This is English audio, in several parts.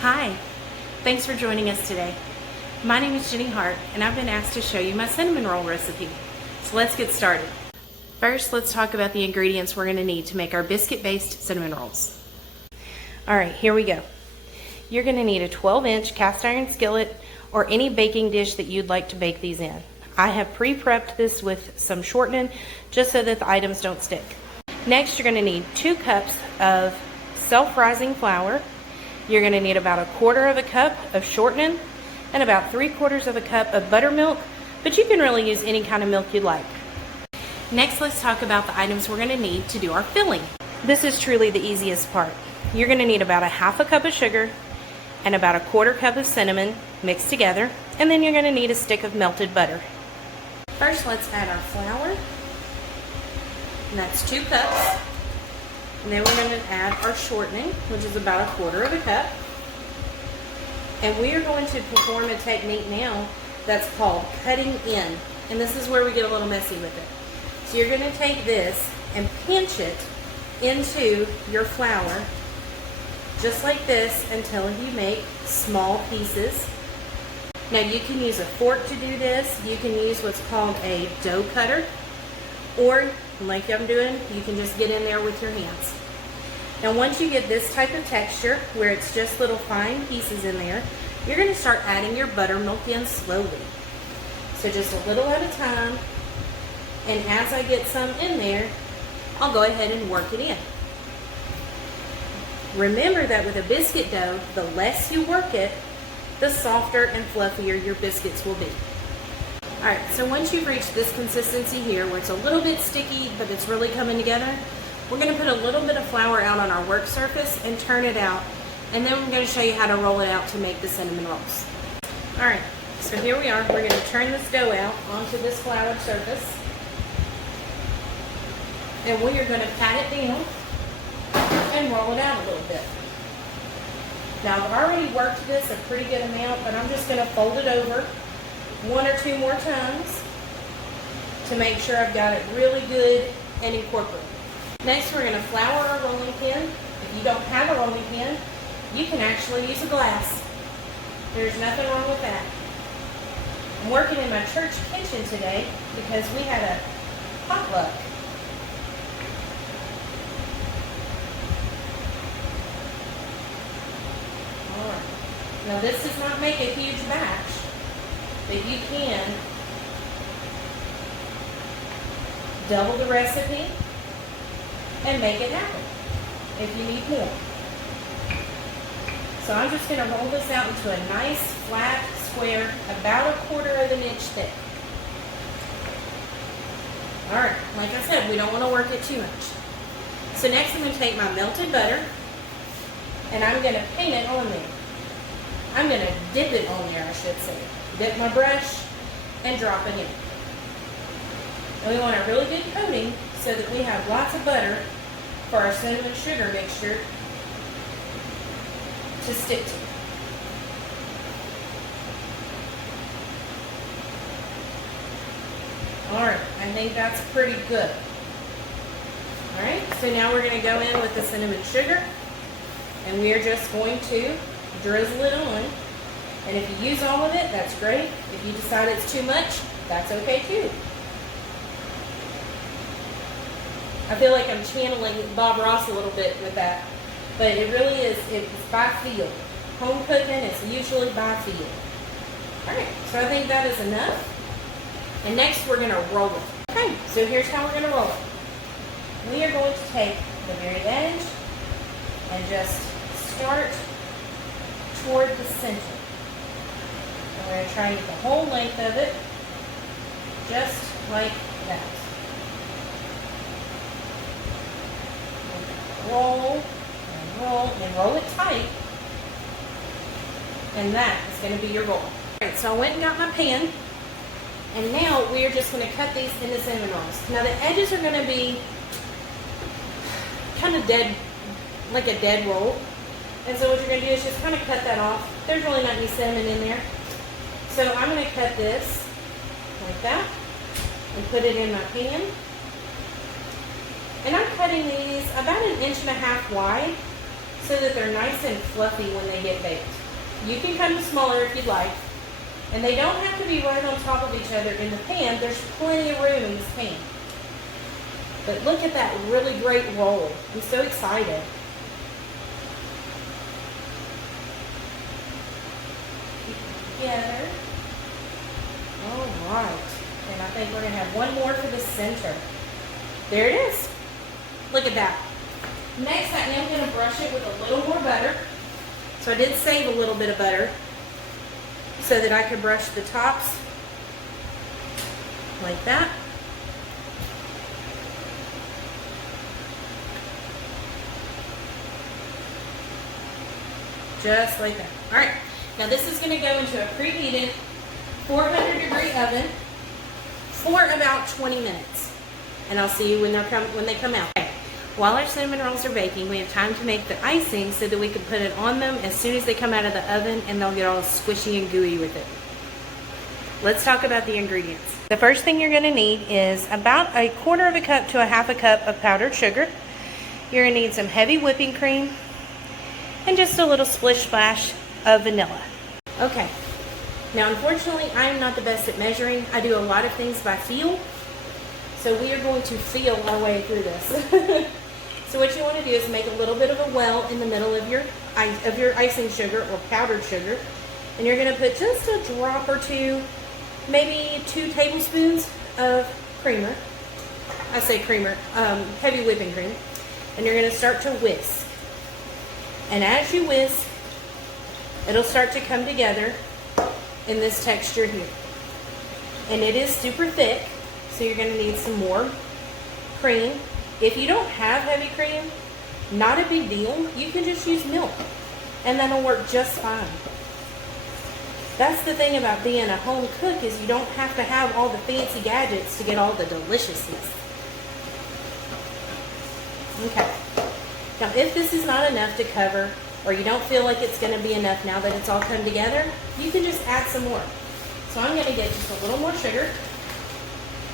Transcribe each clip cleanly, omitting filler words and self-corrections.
Hi, thanks for joining us today. My name is Jenny Hart and I've been asked to show you my cinnamon roll recipe. So let's get started. First, let's talk about the ingredients we're going to need to make our biscuit-based cinnamon rolls. Alright, here we go. You're going to need a 12-inch cast iron skillet or any baking dish that you'd like to bake these in. I have pre-prepped this with some shortening just so that the items don't stick. Next, you're going to need 2 cups of self-rising flour. You're going to need about 1/4 cup of shortening and about 3/4 cup of buttermilk, but you can really use any kind of milk you'd like. Next, let's talk about the items we're going to need to do our filling. This is truly the easiest part. You're going to need about 1/2 cup of sugar and about 1/4 cup of cinnamon mixed together, and then you're going to need a stick of melted butter. First, let's add our flour, and that's 2 cups. And then we're going to add our shortening, which is about 1/4 cup. And we are going to perform a technique now that's called cutting in. And this is where we get a little messy with it. So you're going to take this and pinch it into your flour, just like this, until you make small pieces. Now you can use a fork to do this. You can use what's called a dough cutter, or like I'm doing, you can just get in there with your hands. Now once you get this type of texture, where it's just little fine pieces in there, you're going to start adding your buttermilk in slowly. So just a little at a time, and as I get some in there, I'll go ahead and work it in. Remember that with a biscuit dough, the less you work it, the softer and fluffier your biscuits will be. Alright, so once you've reached this consistency here, where it's a little bit sticky, but it's really coming together, we're going to put a little bit of flour out on our work surface and turn it out, and then we're going to show you how to roll it out to make the cinnamon rolls. Alright, so here we are. We're going to turn this dough out onto this floured surface, and we are going to pat it down and roll it out a little bit. Now I've already worked this a pretty good amount, but I'm just going to fold it over 1 or 2 more times to make sure I've got it really good and incorporated. Next, we're going to flour our rolling pin. If you don't have a rolling pin, you can actually use a glass. There's nothing wrong with that. I'm working in my church kitchen today because we had a potluck. Alright. Now this does not make a huge batch, but you can double the recipe and make it happen if you need more. So I'm just going to roll this out into a nice flat square, about 1/4 inch thick. Alright, like I said, we don't want to work it too much. So next I'm going to take my melted butter and I'm going to paint it on there. I'm going to dip it on there, I should say. Dip my brush and drop it in. And we want a really good coating so that we have lots of butter for our cinnamon sugar mixture to stick to. Alright, I think that's pretty good. Alright, so now we're going to go in with the cinnamon sugar, and we are just going to drizzle it on. And if you use all of it, that's great. If you decide it's too much, that's okay too. I feel like I'm channeling Bob Ross a little bit with that, but it really is, it's by feel. Home cooking is usually by feel. Alright, so I think that is enough. And next we're going to roll it. Okay, so here's how we're going to roll it. We are going to take the very edge and just start toward the center. And we're going to try and get the whole length of it, just like that. Roll and roll and roll it tight, and that is going to be your roll. Alright, so I went and got my pan, and now we are just going to cut these into cinnamon rolls. Now the edges are going to be kind of dead, like a dead roll, and so what you're going to do is just kind of cut that off. There's really not any cinnamon in there, so I'm going to cut this like that and put it in my pan. And I'm cutting these about 1.5 inches wide so that they're nice and fluffy when they get baked. You can cut them smaller if you'd like, and they don't have to be right on top of each other in the pan. There's plenty of room in this pan. But look at that really great roll. I'm so excited. Together. All right. And I think we're going to have one more for the center. There it is. Look at that. Next, I am going to brush it with a little more butter. So I did save a little bit of butter so that I could brush the tops like that. Just like that. All right. Now this is going to go into a preheated 400-degree oven for about 20 minutes. And I'll see you when they come out. Okay. While our cinnamon rolls are baking, we have time to make the icing so that we can put it on them as soon as they come out of the oven, and they'll get all squishy and gooey with it. Let's talk about the ingredients. The first thing you're going to need is about 1/4 cup to 1/2 cup of powdered sugar. You're going to need some heavy whipping cream and just a little splish splash of vanilla. Okay, now unfortunately I'm not the best at measuring. I do a lot of things by feel, so we are going to feel our way through this. So what you want to do is make a little bit of a well in the middle of your icing sugar or powdered sugar, and you're going to put just a drop or two, maybe 2 tablespoons of creamer. I say creamer, heavy whipping cream, and you're going to start to whisk. And as you whisk, it'll start to come together in this texture here. And it is super thick, so you're going to need some more cream. If you don't have heavy cream, not a big deal. You can just use milk, and that'll work just fine. That's the thing about being a home cook, is you don't have to have all the fancy gadgets to get all the deliciousness. Okay. Now, if this is not enough to cover, or you don't feel like it's going to be enough now that it's all come together, you can just add some more. So I'm going to get just a little more sugar,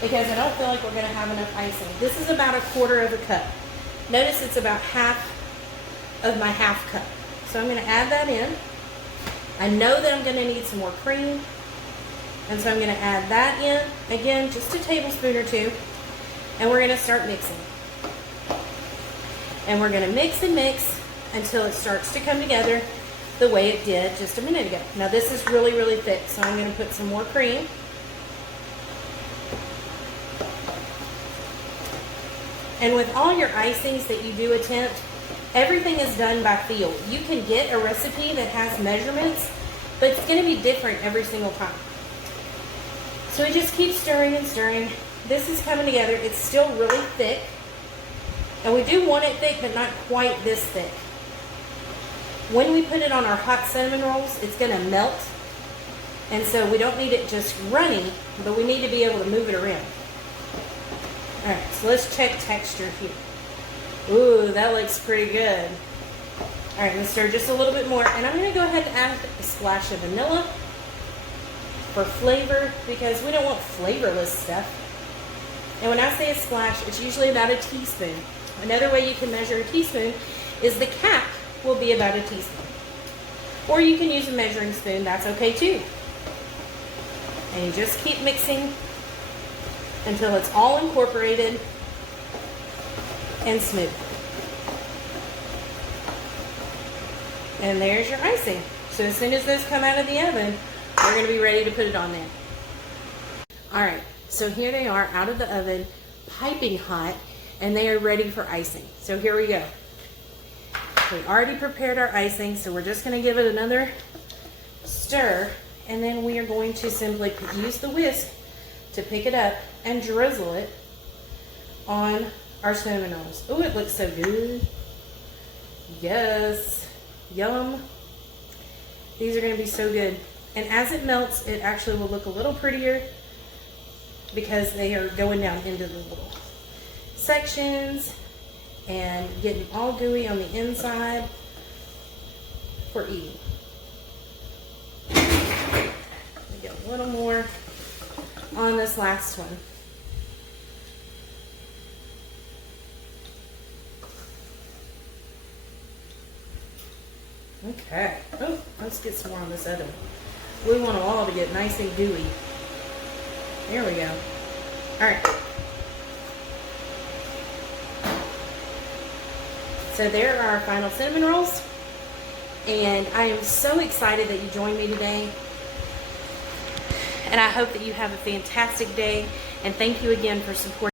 because I don't feel like we're going to have enough icing. This is about 1/4 cup. Notice it's about half of my 1/2 cup. So I'm going to add that in. I know that I'm going to need some more cream, and so I'm going to add that in. Again, just a tablespoon or 2, and we're going to start mixing. And we're going to mix and mix until it starts to come together the way it did just a minute ago. Now this is really, really thick, so I'm going to put some more cream. And with all your icings that you do attempt, everything is done by feel. You can get a recipe that has measurements, but it's going to be different every single time. So we just keep stirring and stirring. This is coming together. It's still really thick. And we do want it thick, but not quite this thick. When we put it on our hot cinnamon rolls, it's going to melt. And so we don't need it just runny, but we need to be able to move it around. All right, so let's check texture here. Ooh, that looks pretty good. All right, let's stir just a little bit more. And I'm going to go ahead and add a splash of vanilla for flavor, because we don't want flavorless stuff. And when I say a splash, it's usually about a teaspoon. Another way you can measure a teaspoon is the cap will be about a teaspoon. Or you can use a measuring spoon, that's okay too. And you just keep mixing until it's all incorporated and smooth. And there's your icing. So as soon as those come out of the oven, we're going to be ready to put it on there. Alright, so here they are out of the oven, piping hot, and they are ready for icing. So here we go. We already prepared our icing, so we're just going to give it another stir, and then we are going to simply use the whisk to pick it up and drizzle it on our cinnamon rolls. Oh, it looks so good. Yes. Yum. These are going to be so good. And as it melts, it actually will look a little prettier because they are going down into the little sections and getting all gooey on the inside for eating. We get a little more on this last one. Okay. Oh, let's get some more on this other one. We want them all to get nice and gooey. There we go. All right. So there are our final cinnamon rolls. And I am so excited that you joined me today. And I hope that you have a fantastic day. And thank you again for supporting